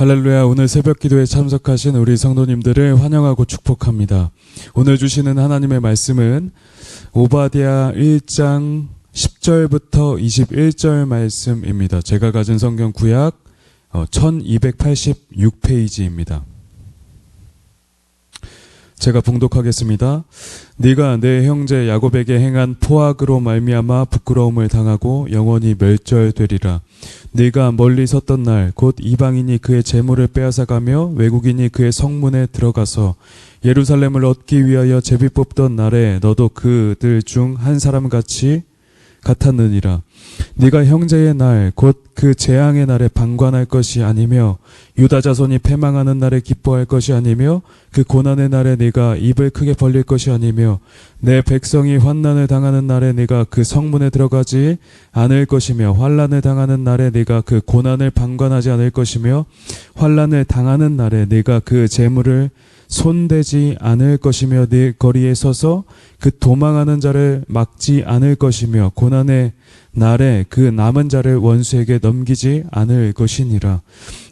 할렐루야. 오늘 새벽 기도에 참석하신 우리 성도님들을 환영하고 축복합니다. 오늘 주시는 하나님의 말씀은 오바댜 1장 10절부터 21절 말씀입니다. 제가 가진 성경 구약 1286페이지입니다. 제가 봉독하겠습니다. 네가 내 형제 야곱에게 행한 포악으로 말미암아 부끄러움을 당하고 영원히 멸절되리라. 네가 멀리 섰던 날 곧 이방인이 그의 재물을 빼앗아가며 외국인이 그의 성문에 들어가서 예루살렘을 얻기 위하여 제비 뽑던 날에 너도 그들 중 한 사람같이 같았느니라. 네가 형제의 날 곧 그 재앙의 날에 방관할 것이 아니며 유다 자손이 패망하는 날에 기뻐할 것이 아니며 그 고난의 날에 네가 입을 크게 벌릴 것이 아니며 내 백성이 환난을 당하는 날에 네가 그 성문에 들어가지 않을 것이며 환난을 당하는 날에 네가 그 고난을 방관하지 않을 것이며 환난을 당하는 날에 네가 그 재물을 손대지 않을 것이며 네 거리에 서서 그 도망하는 자를 막지 않을 것이며 고난의 날에 그 남은 자를 원수에게 넘기지 않을 것이니라.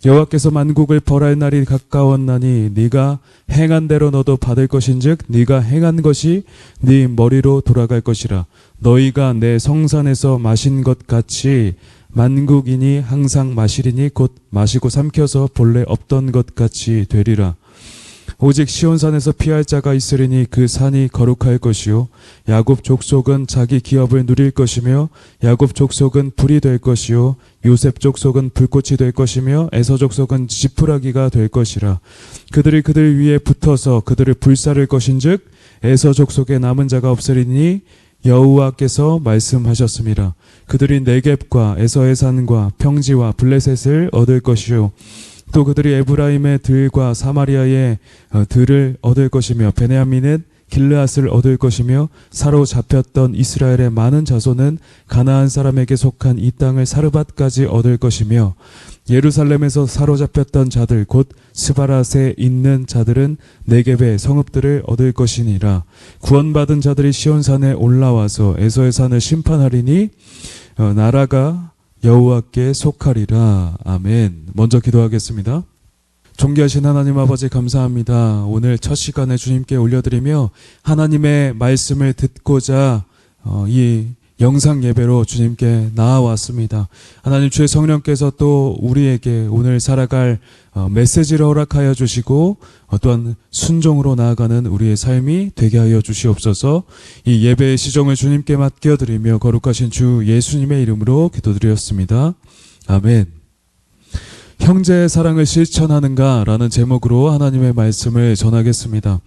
여호와께서 만국을 벌할 날이 가까웠나니 네가 행한 대로 너도 받을 것인즉 네가 행한 것이 네 머리로 돌아갈 것이라. 너희가 내 성산에서 마신 것 같이 만국인이 항상 마시리니 곧 마시고 삼켜서 본래 없던 것 같이 되리라. 오직 시온산에서 피할 자가 있으리니 그 산이 거룩할 것이요 야곱 족속은 자기 기업을 누릴 것이며 야곱 족속은 불이 될 것이요 요셉 족속은 불꽃이 될 것이며 에서 족속은 지푸라기가 될 것이라. 그들이 그들 위에 붙어서 그들을 불사를 것인즉 에서 족속에 남은 자가 없으리니 여호와께서 말씀하셨습니다. 그들이 네겝과 에서의 산과 평지와 블레셋을 얻을 것이요 또 그들이 에브라임의 들과 사마리아의 들을 얻을 것이며 베냐민은 길르앗을 얻을 것이며 사로잡혔던 이스라엘의 많은 자손은 가나안 사람에게 속한 이 땅을 사르밧까지 얻을 것이며 예루살렘에서 사로잡혔던 자들 곧 스바랏에 있는 자들은 네겝의 성읍들을 얻을 것이니라. 구원받은 자들이 시온산에 올라와서 에서의 산을 심판하리니 나라가 여호와께 속하리라. 아멘. 먼저 기도하겠습니다. 존귀하신 하나님 아버지 감사합니다. 오늘 첫 시간에 주님께 올려드리며 하나님의 말씀을 듣고자 이 영상 예배로 주님께 나아왔습니다. 하나님 주의 성령께서 또 우리에게 오늘 살아갈 메시지를 허락하여 주시고 또한 순종으로 나아가는 우리의 삶이 되게 하여 주시옵소서. 이 예배의 시종을 주님께 맡겨드리며 거룩하신 주 예수님의 이름으로 기도드렸습니다. 아멘. 형제의 사랑을 실천하는가? 라는 제목으로 하나님의 말씀을 전하겠습니다.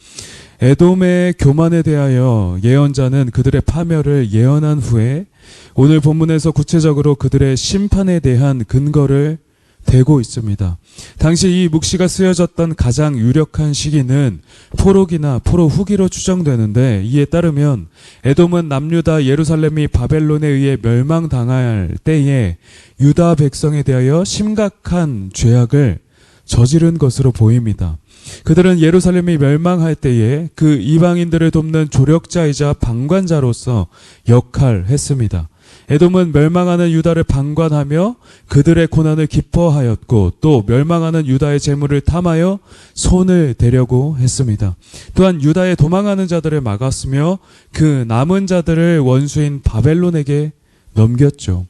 에돔의 교만에 대하여 예언자는 그들의 파멸을 예언한 후에 오늘 본문에서 구체적으로 그들의 심판에 대한 근거를 대고 있습니다. 당시 이 묵시가 쓰여졌던 가장 유력한 시기는 포록이나 포로 후기로 추정되는데 이에 따르면 에돔은 남유다 예루살렘이 바벨론에 의해 멸망당할 때에 유다 백성에 대하여 심각한 죄악을 저지른 것으로 보입니다. 그들은 예루살렘이 멸망할 때에 그 이방인들을 돕는 조력자이자 방관자로서 역할했습니다. 에돔은 멸망하는 유다를 방관하며 그들의 고난을 기뻐하였고 또 멸망하는 유다의 재물을 탐하여 손을 대려고 했습니다. 또한 유다의 도망하는 자들을 막았으며 그 남은 자들을 원수인 바벨론에게 넘겼죠.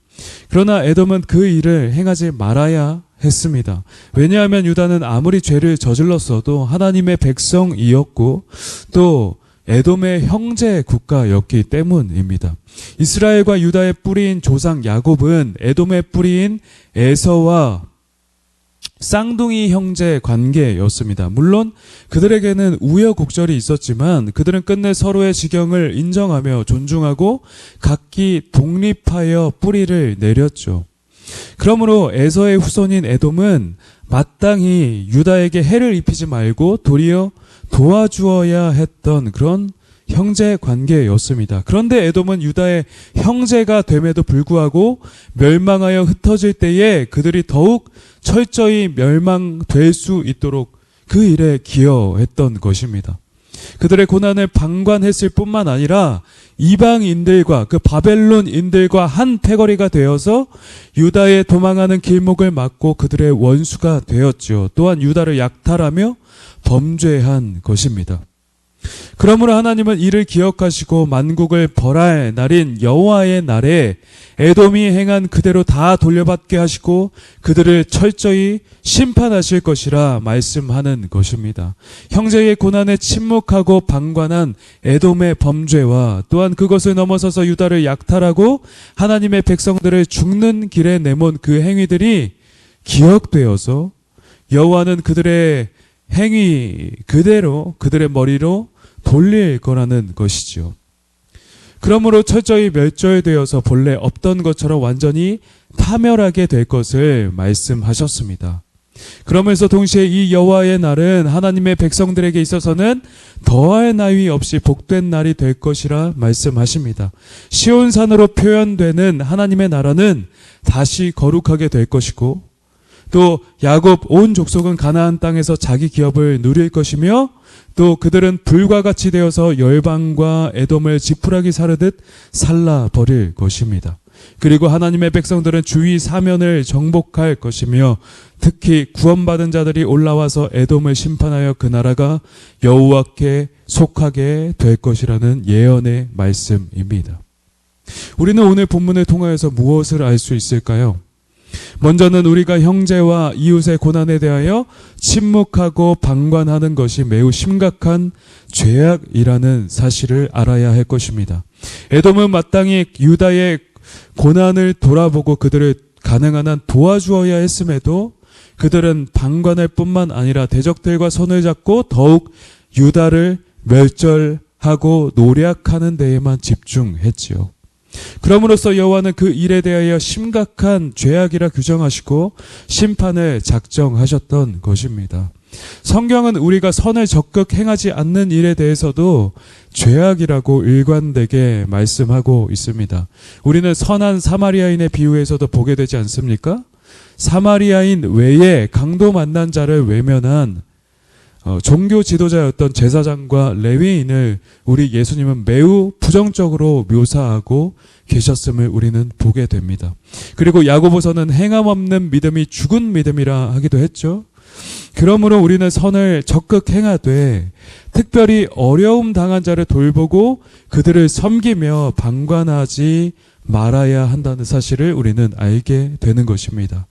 그러나 에돔은 그 일을 행하지 말아야 했습니다. 왜냐하면 유다는 아무리 죄를 저질렀어도 하나님의 백성이었고 또 에돔의 형제 국가였기 때문입니다. 이스라엘과 유다의 뿌리인 조상 야곱은 에돔의 뿌리인 에서와 쌍둥이 형제 관계였습니다. 물론 그들에게는 우여곡절이 있었지만 그들은 끝내 서로의 지경을 인정하며 존중하고 각기 독립하여 뿌리를 내렸죠. 그러므로 에서의 후손인 에돔은 마땅히 유다에게 해를 입히지 말고 도리어 도와주어야 했던 그런 형제 관계였습니다. 그런데 에돔은 유다의 형제가 됨에도 불구하고 멸망하여 흩어질 때에 그들이 더욱 철저히 멸망될 수 있도록 그 일에 기여했던 것입니다. 그들의 고난을 방관했을 뿐만 아니라 이방인들과 그 바벨론인들과 한 패거리가 되어서 유다에 도망하는 길목을 막고 그들의 원수가 되었죠. 또한 유다를 약탈하며 범죄한 것입니다. 그러므로 하나님은 이를 기억하시고 만국을 벌할 날인 여호와의 날에 에돔이 행한 그대로 다 돌려받게 하시고 그들을 철저히 심판하실 것이라 말씀하는 것입니다. 형제의 고난에 침묵하고 방관한 에돔의 범죄와 또한 그것을 넘어서서 유다를 약탈하고 하나님의 백성들을 죽는 길에 내몬 그 행위들이 기억되어서 여호와는 그들의 행위 그대로 그들의 머리로 돌릴 거라는 것이죠. 그러므로 철저히 멸절되어서 본래 없던 것처럼 완전히 파멸하게 될 것을 말씀하셨습니다. 그러면서 동시에 이 여호와의 날은 하나님의 백성들에게 있어서는 더할 나위 없이 복된 날이 될 것이라 말씀하십니다. 시온산으로 표현되는 하나님의 나라는 다시 거룩하게 될 것이고 또 야곱 온 족속은 가나안 땅에서 자기 기업을 누릴 것이며 또 그들은 불과 같이 되어서 열방과 에돔을 지푸라기 사르듯 살라버릴 것입니다. 그리고 하나님의 백성들은 주위 사면을 정복할 것이며 특히 구원받은 자들이 올라와서 에돔을 심판하여 그 나라가 여호와께 속하게 될 것이라는 예언의 말씀입니다. 우리는 오늘 본문을 통하여서 무엇을 알 수 있을까요? 먼저는 우리가 형제와 이웃의 고난에 대하여 침묵하고 방관하는 것이 매우 심각한 죄악이라는 사실을 알아야 할 것입니다. 에돔은 마땅히 유다의 고난을 돌아보고 그들을 가능한 한 도와주어야 했음에도 그들은 방관할 뿐만 아니라 대적들과 손을 잡고 더욱 유다를 멸절하고 노략하는 데에만 집중했지요. 그럼으로써 여호와는 그 일에 대하여 심각한 죄악이라 규정하시고 심판을 작정하셨던 것입니다. 성경은 우리가 선을 적극 행하지 않는 일에 대해서도 죄악이라고 일관되게 말씀하고 있습니다. 우리는 선한 사마리아인의 비유에서도 보게 되지 않습니까? 사마리아인 외에 강도 만난 자를 외면한 종교 지도자였던 제사장과 레위인을 우리 예수님은 매우 부정적으로 묘사하고 계셨음을 우리는 보게 됩니다. 그리고 야고보서는 행함 없는 믿음이 죽은 믿음이라 하기도 했죠. 그러므로 우리는 선을 적극 행하되 특별히 어려움 당한 자를 돌보고 그들을 섬기며 방관하지 말아야 한다는 사실을 우리는 알게 되는 것입니다.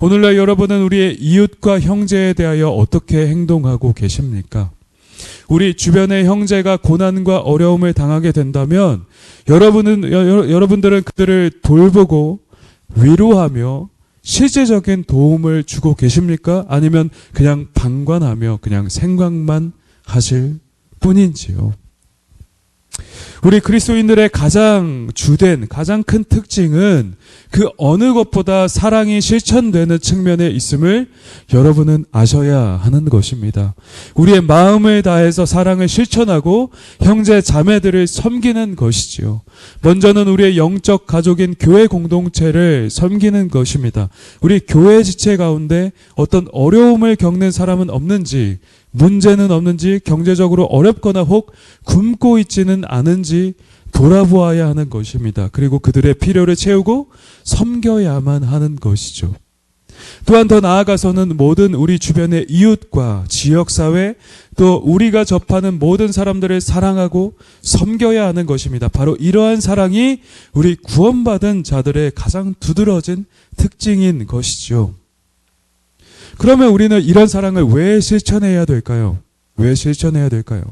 오늘날 여러분은 우리의 이웃과 형제에 대하여 어떻게 행동하고 계십니까? 우리 주변의 형제가 고난과 어려움을 당하게 된다면 여러분들은 그들을 돌보고 위로하며 실제적인 도움을 주고 계십니까? 아니면 그냥 방관하며 그냥 생각만 하실 뿐인지요? 우리 그리스도인들의 가장 주된 가장 큰 특징은 그 어느 것보다 사랑이 실천되는 측면에 있음을 여러분은 아셔야 하는 것입니다. 우리의 마음을 다해서 사랑을 실천하고 형제 자매들을 섬기는 것이지요. 먼저는 우리의 영적 가족인 교회 공동체를 섬기는 것입니다. 우리 교회 지체 가운데 어떤 어려움을 겪는 사람은 없는지, 문제는 없는지, 경제적으로 어렵거나 혹 굶고 있지는 않은지 돌아보아야 하는 것입니다. 그리고 그들의 필요를 채우고 섬겨야만 하는 것이죠. 또한 더 나아가서는 모든 우리 주변의 이웃과 지역사회 또 우리가 접하는 모든 사람들을 사랑하고 섬겨야 하는 것입니다. 바로 이러한 사랑이 우리 구원받은 자들의 가장 두드러진 특징인 것이죠. 그러면 우리는 이런 사랑을 왜 실천해야 될까요? 왜 실천해야 될까요?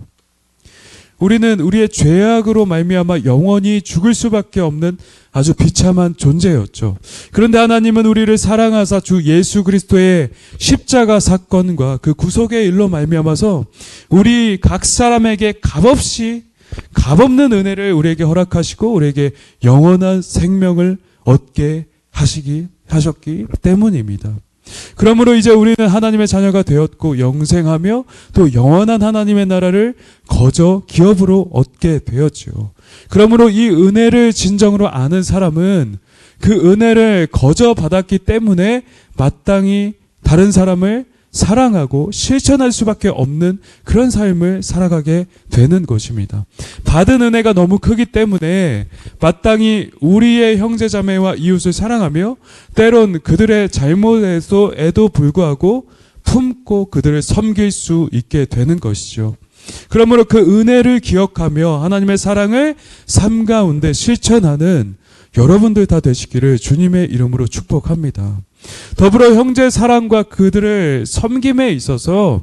우리는 우리의 죄악으로 말미암아 영원히 죽을 수밖에 없는 아주 비참한 존재였죠. 그런데 하나님은 우리를 사랑하사 주 예수 그리스도의 십자가 사건과 그 구속의 일로 말미암아서 우리 각 사람에게 값없는 은혜를 우리에게 허락하시고 우리에게 영원한 생명을 얻게 하셨기 때문입니다. 그러므로 이제 우리는 하나님의 자녀가 되었고 영생하며 또 영원한 하나님의 나라를 거저 기업으로 얻게 되었죠. 그러므로 이 은혜를 진정으로 아는 사람은 그 은혜를 거저 받았기 때문에 마땅히 다른 사람을 사랑하고 실천할 수밖에 없는 그런 삶을 살아가게 되는 것입니다. 받은 은혜가 너무 크기 때문에 마땅히 우리의 형제자매와 이웃을 사랑하며 때론 그들의 잘못에도 불구하고 품고 그들을 섬길 수 있게 되는 것이죠. 그러므로 그 은혜를 기억하며 하나님의 사랑을 삶 가운데 실천하는 여러분들 다 되시기를 주님의 이름으로 축복합니다. 더불어 형제 사랑과 그들을 섬김에 있어서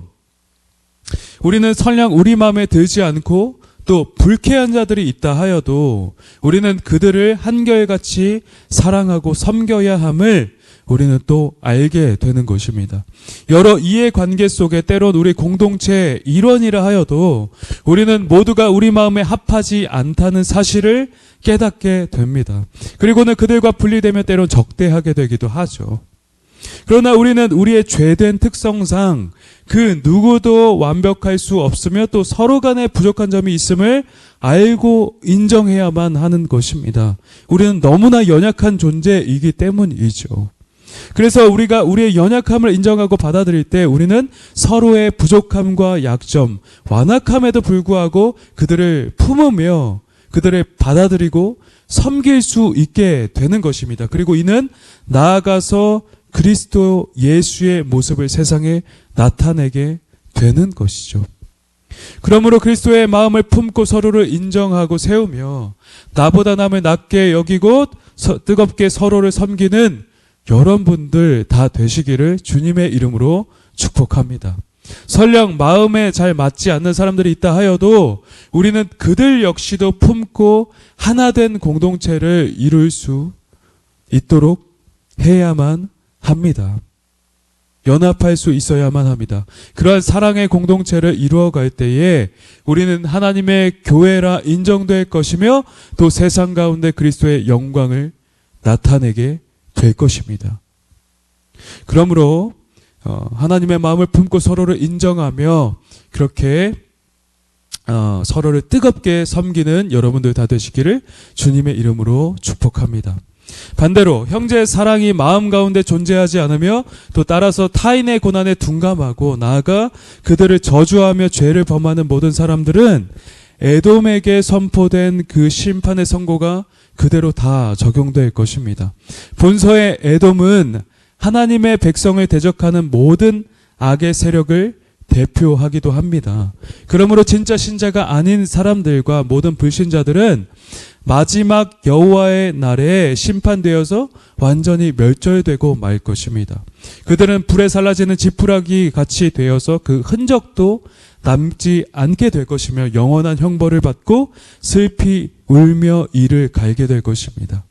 우리는 설령 우리 마음에 들지 않고 또 불쾌한 자들이 있다 하여도 우리는 그들을 한결같이 사랑하고 섬겨야 함을 우리는 또 알게 되는 것입니다. 여러 이해관계 속에 때론 우리 공동체의 일원이라 하여도 우리는 모두가 우리 마음에 합하지 않다는 사실을 깨닫게 됩니다. 그리고는 그들과 분리되며 때론 적대하게 되기도 하죠. 그러나 우리는 우리의 죄된 특성상 그 누구도 완벽할 수 없으며 또 서로 간에 부족한 점이 있음을 알고 인정해야만 하는 것입니다. 우리는 너무나 연약한 존재이기 때문이죠. 그래서 우리가 우리의 연약함을 인정하고 받아들일 때 우리는 서로의 부족함과 약점, 완악함에도 불구하고 그들을 품으며 그들을 받아들이고 섬길 수 있게 되는 것입니다. 그리고 이는 나아가서 그리스도 예수의 모습을 세상에 나타내게 되는 것이죠. 그러므로 그리스도의 마음을 품고 서로를 인정하고 세우며 나보다 남을 낮게 여기고 뜨겁게 서로를 섬기는 여러분들 다 되시기를 주님의 이름으로 축복합니다. 설령 마음에 잘 맞지 않는 사람들이 있다 하여도 우리는 그들 역시도 품고 하나된 공동체를 이룰 수 있도록 해야만 합니다. 연합할 수 있어야만 합니다. 그러한 사랑의 공동체를 이루어갈 때에 우리는 하나님의 교회라 인정될 것이며 또 세상 가운데 그리스도의 영광을 나타내게 될 것입니다. 그러므로 하나님의 마음을 품고 서로를 인정하며 그렇게 서로를 뜨겁게 섬기는 여러분들 다 되시기를 주님의 이름으로 축복합니다. 반대로 형제의 사랑이 마음 가운데 존재하지 않으며 또 따라서 타인의 고난에 둔감하고 나아가 그들을 저주하며 죄를 범하는 모든 사람들은 에돔에게 선포된 그 심판의 선고가 그대로 다 적용될 것입니다. 본서의 에돔은 하나님의 백성을 대적하는 모든 악의 세력을 대표하기도 합니다. 그러므로 진짜 신자가 아닌 사람들과 모든 불신자들은 마지막 여호와의 날에 심판되어서 완전히 멸절되고 말 것입니다. 그들은 불에 살라지는 지푸라기 같이 되어서 그 흔적도 남지 않게 될 것이며 영원한 형벌을 받고 슬피 울며 이를 갈게 될 것입니다.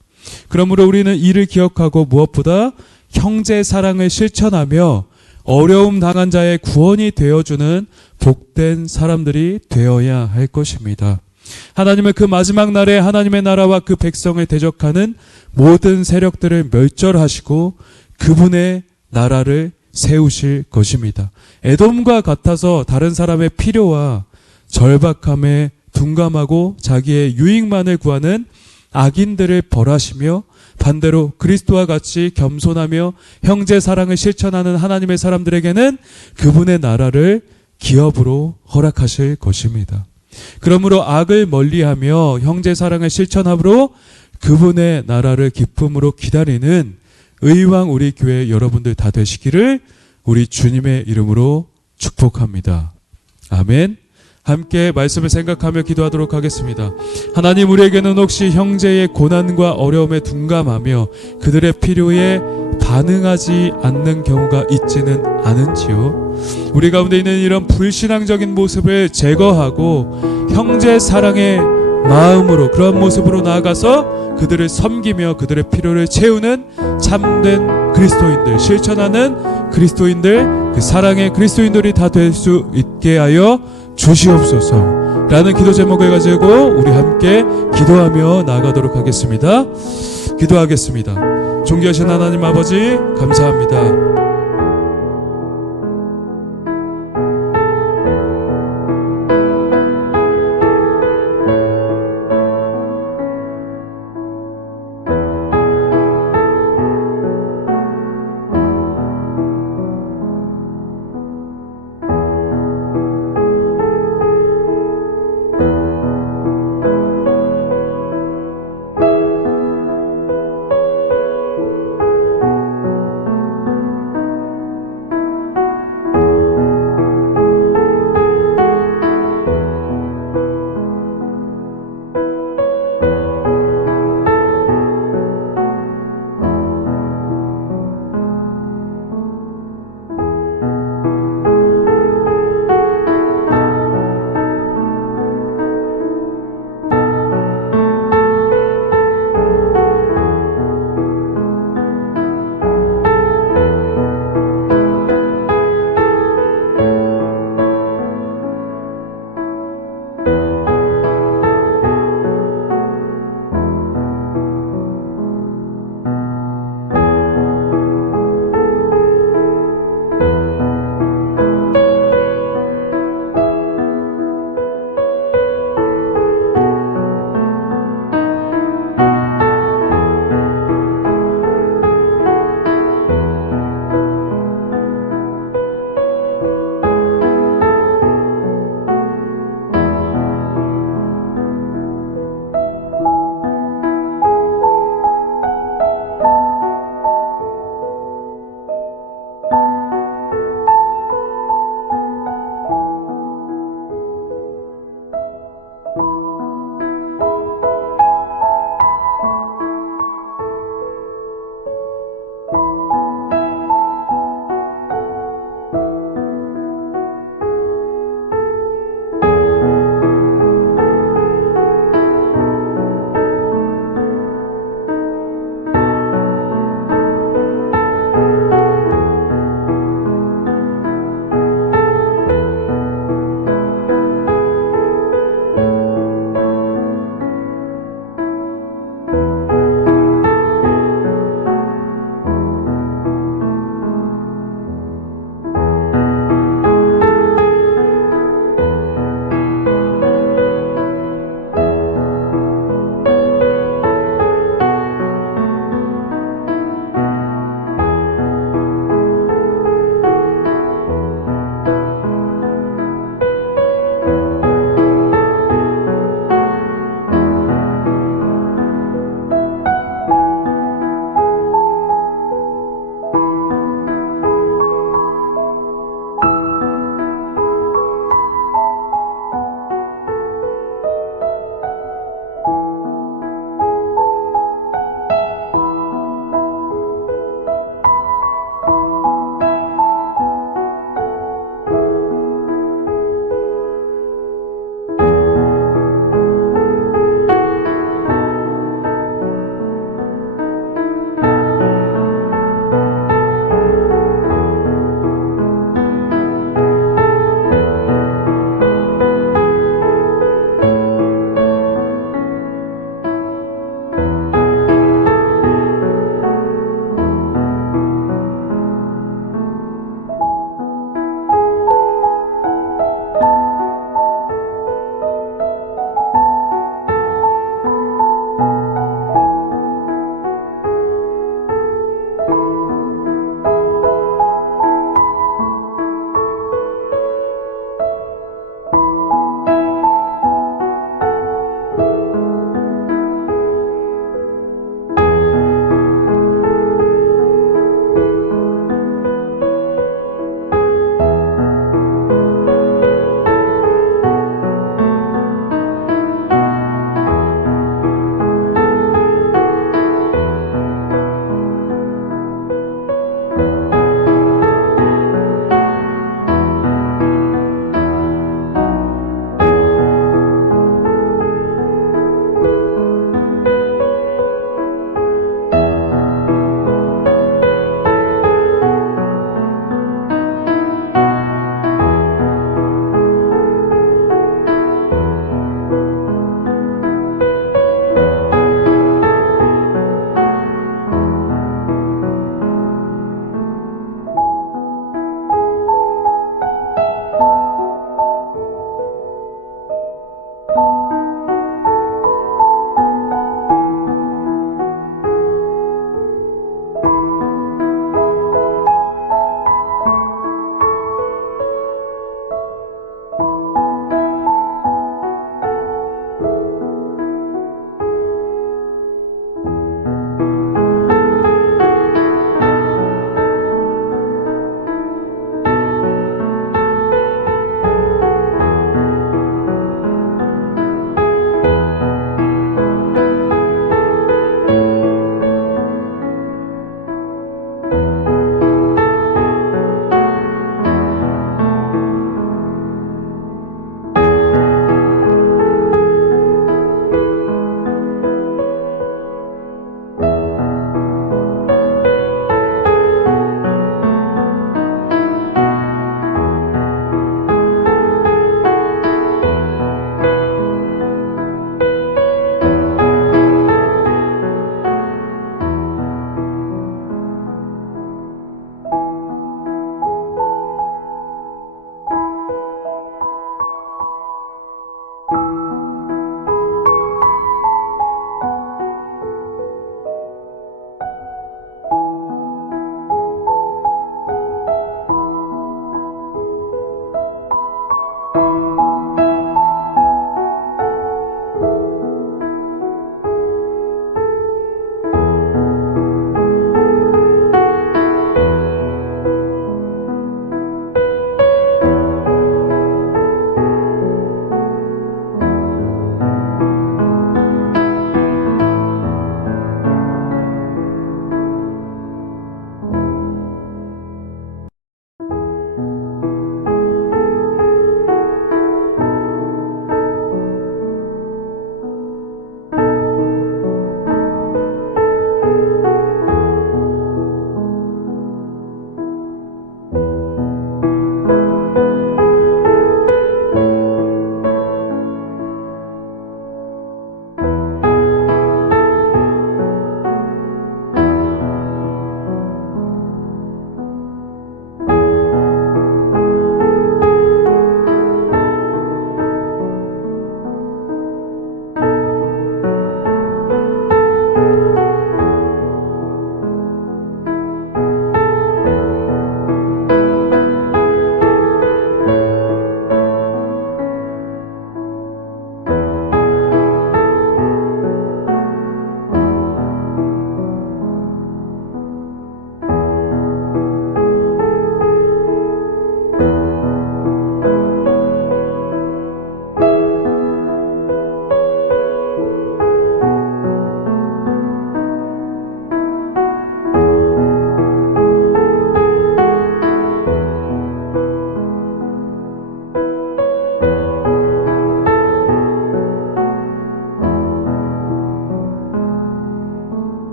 그러므로 우리는 이를 기억하고 무엇보다 형제 사랑을 실천하며 어려움 당한 자의 구원이 되어주는 복된 사람들이 되어야 할 것입니다. 하나님은 그 마지막 날에 하나님의 나라와 그 백성을 대적하는 모든 세력들을 멸절하시고 그분의 나라를 세우실 것입니다. 에돔과 같아서 다른 사람의 필요와 절박함에 둔감하고 자기의 유익만을 구하는 악인들을 벌하시며 반대로 그리스도와 같이 겸손하며 형제 사랑을 실천하는 하나님의 사람들에게는 그분의 나라를 기업으로 허락하실 것입니다. 그러므로 악을 멀리하며 형제 사랑을 실천함으로 그분의 나라를 기쁨으로 기다리는 의왕 우리 교회 여러분들 다 되시기를 우리 주님의 이름으로 축복합니다. 아멘. 함께 말씀을 생각하며 기도하도록 하겠습니다. 하나님, 우리에게는 혹시 형제의 고난과 어려움에 둔감하며 그들의 필요에 반응하지 않는 경우가 있지는 않은지요? 우리 가운데 있는 이런 불신앙적인 모습을 제거하고 형제 사랑의 마음으로 그런 모습으로 나아가서 그들을 섬기며 그들의 필요를 채우는 참된 그리스도인들, 실천하는 그리스도인들, 그 사랑의 그리스도인들이 다 될 수 있게 하여 주시옵소서 라는 기도 제목을 가지고 우리 함께 기도하며 나아가도록 하겠습니다. 기도하겠습니다. 존귀하신 하나님 아버지, 감사합니다.